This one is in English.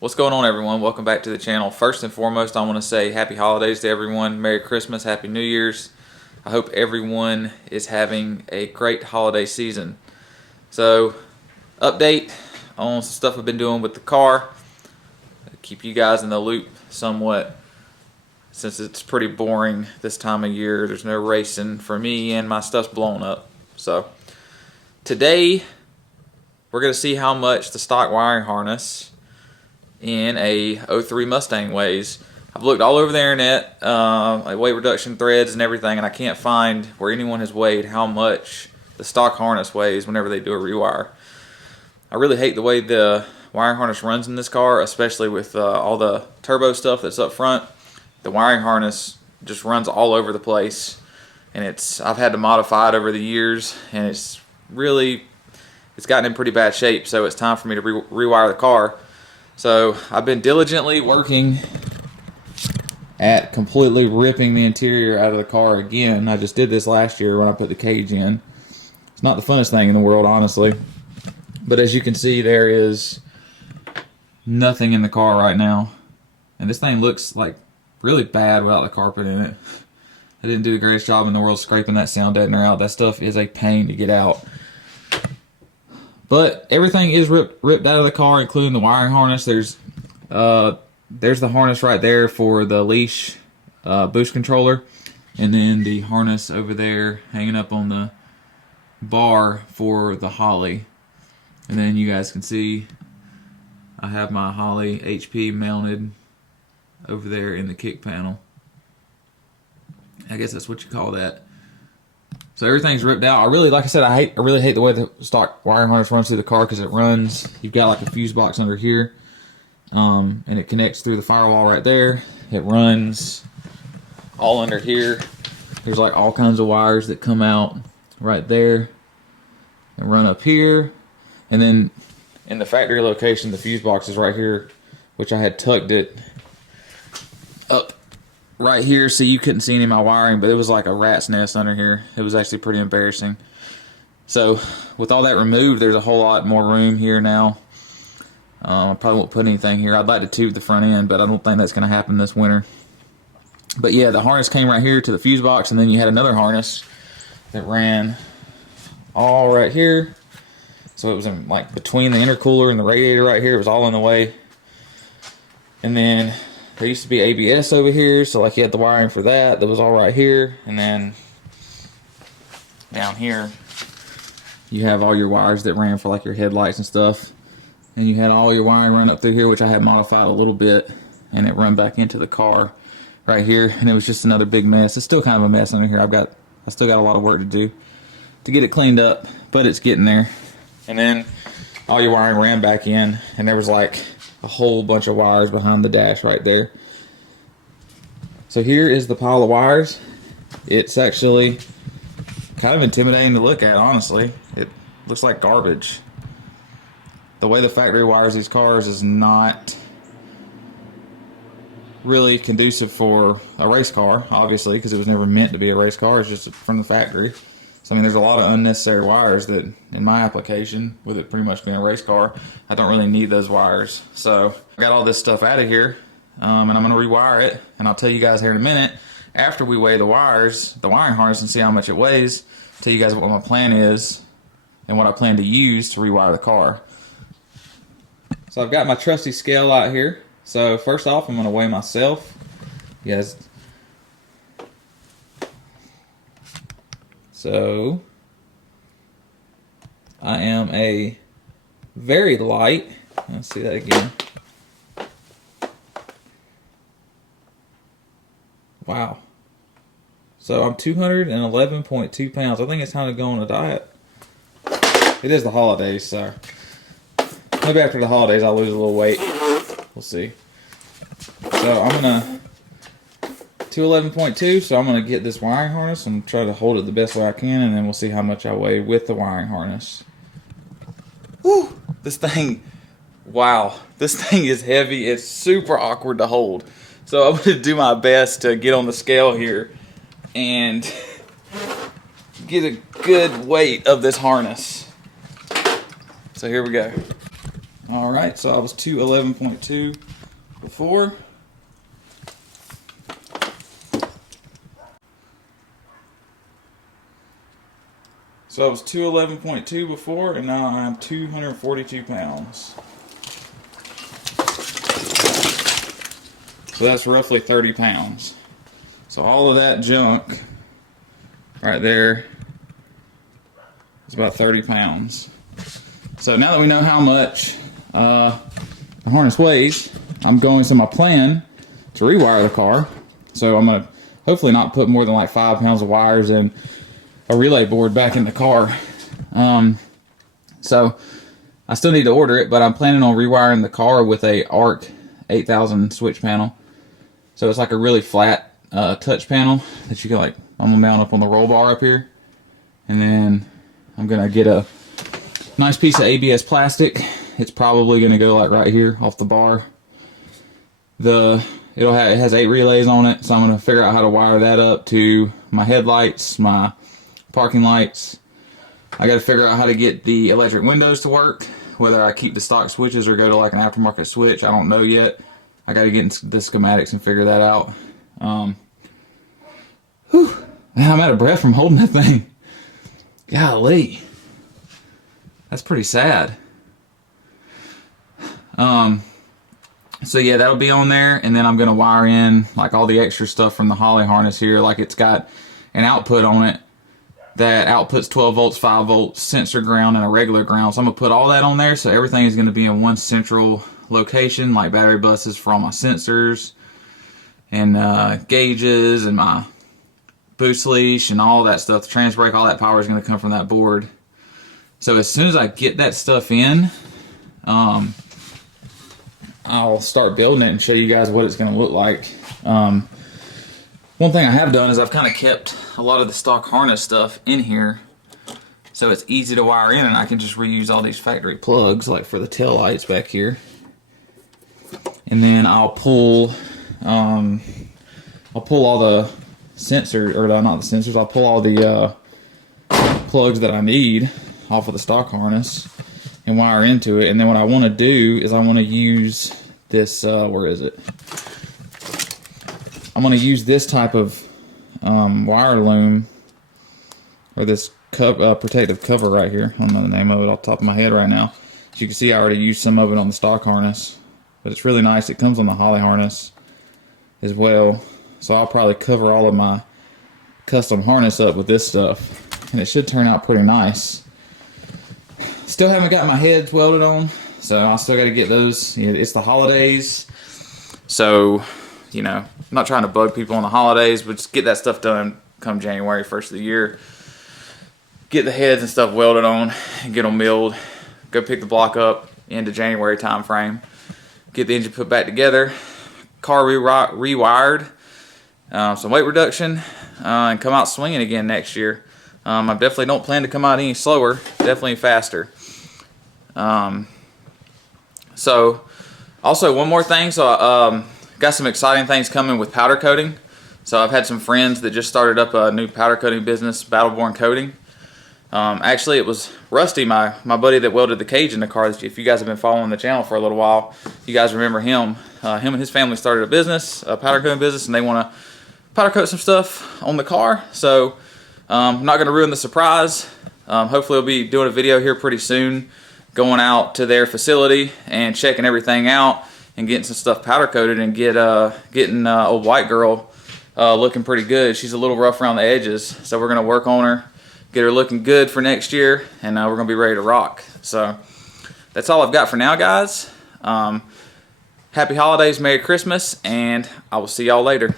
What's going on, everyone? Welcome back to the channel. First and foremost, I want to say happy holidays to everyone. Merry Christmas, Happy New Year's. I hope everyone is having a great holiday season. So, update on some stuff I've been doing with the car. Keep you guys in the loop somewhat, since it's pretty boring this time of year. There's no racing for me and my stuff's blown up. So, today we're going to see how much the stock wiring harness in a '03 Mustang weighs. I've looked all over the internet, like weight reduction threads and everything, and I can't find where anyone has weighed how much the stock harness weighs whenever they do a rewire. I really hate the way the wiring harness runs in this car, especially with all the turbo stuff that's up front. The wiring harness just runs all over the place, and I've had to modify it over the years, and it's gotten in pretty bad shape. So it's time for me to rewire the car. So I've been diligently working at completely ripping the interior out of the car again. I just did this last year when I put the cage in. It's not the funnest thing in the world, honestly. But as you can see, there is nothing in the car right now. And this thing looks like really bad without the carpet in it. I didn't do the greatest job in the world scraping that sound deadener out. That stuff is a pain to get out. But everything is ripped out of the car, including the wiring harness. There's the harness right there for the leash boost controller, and then the harness over there hanging up on the bar for the Holley. And then you guys can see I have my Holley HP mounted over there in the kick panel. I guess that's what you call that. So everything's ripped out. Like I said, I really hate the way the stock wiring harness runs through the car, because it runs. You've got like a fuse box under here, and it connects through the firewall right there. It runs all under here. There's like all kinds of wires that come out right there and run up here. And then in the factory location, the fuse box is right here, which I had tucked it up right here so you couldn't see any of my wiring, but it was like a rat's nest under here. It was actually pretty embarrassing. So with all that removed, there's a whole lot more room here now. I probably won't put anything here. I'd like to tube the front end, but I don't think that's going to happen this winter. But yeah, the harness came right here to the fuse box, and then you had another harness that ran all right here. So it was in like between the intercooler and the radiator right here. It was all in the way. And then there used to be ABS over here, so like you had the wiring for that. That was all right here. And then down here, you have all your wires that ran for like your headlights and stuff. And you had all your wiring run up through here, which I had modified a little bit, and it run back into the car right here. And it was just another big mess. It's still kind of a mess under here. I still got a lot of work to do to get it cleaned up, but it's getting there. And then all your wiring ran back in, and there was like a whole bunch of wires behind the dash right there. So here is the pile of wires. It's actually kind of intimidating to look at, honestly. It looks like garbage. The way the factory wires these cars is not really conducive for a race car, obviously, because it was never meant to be a race car. It's just from the factory. So I mean, there's a lot of unnecessary wires that, in my application, with it pretty much being a race car, I don't really need those wires. So I got all this stuff out of here, and I'm going to rewire it, and I'll tell you guys here in a minute, after we weigh the wires, the wiring harness, and see how much it weighs, tell you guys what my plan is and what I plan to use to rewire the car. So I've got my trusty scale out here. So first off, I'm going to weigh myself. You guys. So I am a very light. Let's see that again. Wow. So I'm 211.2 pounds. I think it's time to go on a diet. It is the holidays, so maybe after the holidays I'll lose a little weight. We'll see. So I'm gonna 211.2, so I'm gonna get this wiring harness and try to hold it the best way I can, and then we'll see how much I weigh with the wiring harness. Woo! This thing, wow, this thing is heavy. It's super awkward to hold. So I'm gonna do my best to get on the scale here and get a good weight of this harness. So here we go. All right, so I was 211.2 before. So I was 211.2 before, and now I'm 242 pounds. So that's roughly 30 pounds. So all of that junk right there is about 30 pounds. So now that we know how much the harness weighs, I'm going to my plan to rewire the car. So I'm going to hopefully not put more than like 5 pounds of wires in a relay board back in the car. So I still need to order it, but I'm planning on rewiring the car with a ARC 8000 switch panel. So it's like a really flat touch panel that you can like, I'm gonna mount up on the roll bar up here. And then I'm gonna get a nice piece of ABS plastic. It's probably gonna go like right here off the bar. It has 8 relays on it, so I'm gonna figure out how to wire that up to my headlights, my parking lights. I gotta figure out how to get the electric windows to work, whether I keep the stock switches or go to like an aftermarket switch. I don't know yet. I gotta get into the schematics and figure that out. Whew, man, I'm out of breath from holding that thing. Golly. That's pretty sad. So yeah, that'll be on there, and then I'm gonna wire in like all the extra stuff from the Holley harness here. Like it's got an output on it that outputs 12 volts, 5 volts, sensor ground, and a regular ground. So I'm gonna put all that on there, so everything is gonna be in one central location, like battery buses for all my sensors and gauges and my boost leash and all that stuff. The trans brake, all that power is gonna come from that board. So as soon as I get that stuff in, I'll start building it and show you guys what it's going to look like. One thing I have done is I've kind of kept a lot of the stock harness stuff in here, so it's easy to wire in, and I can just reuse all these factory plugs, like for the tail lights back here. And then I'll pull all the sensor, or not the sensors. I'll pull all the plugs that I need off of the stock harness and wire into it. And then what I want to do is I want to use this, where is it? I'm going to use this type of wire loom, or this protective cover right here. I don't know the name of it off the top of my head right now. As you can see, I already used some of it on the stock harness, but it's really nice. It comes on the Holley harness as well. So I'll probably cover all of my custom harness up with this stuff, and it should turn out pretty nice. Still haven't got my heads welded on, so I still got to get those. It's the holidays, so you know, I'm not trying to bug people on the holidays, but just get that stuff done come January 1st of the year. Get the heads and stuff welded on and get them milled. Go pick the block up into January time frame. Get the engine put back together. Car rewired. Some weight reduction, and come out swinging again next year. I definitely don't plan to come out any slower, definitely faster. So also one more thing, so got some exciting things coming with powder coating. So I've had some friends that just started up a new powder coating business, Battleborn Coating. Actually it was Rusty, my buddy that welded the cage in the car. If you guys have been following the channel for a little while, you guys remember him. Him and his family started a business, a powder coating business, and they want to powder coat some stuff on the car. So I'm not going to ruin the surprise. Hopefully we'll be doing a video here pretty soon, going out to their facility and checking everything out and getting some stuff powder coated and getting old white girl looking pretty good. She's a little rough around the edges, so we're going to work on her, get her looking good for next year, and we're going to be ready to rock. So that's all I've got for now, guys. Happy holidays, Merry Christmas, and I will see y'all later.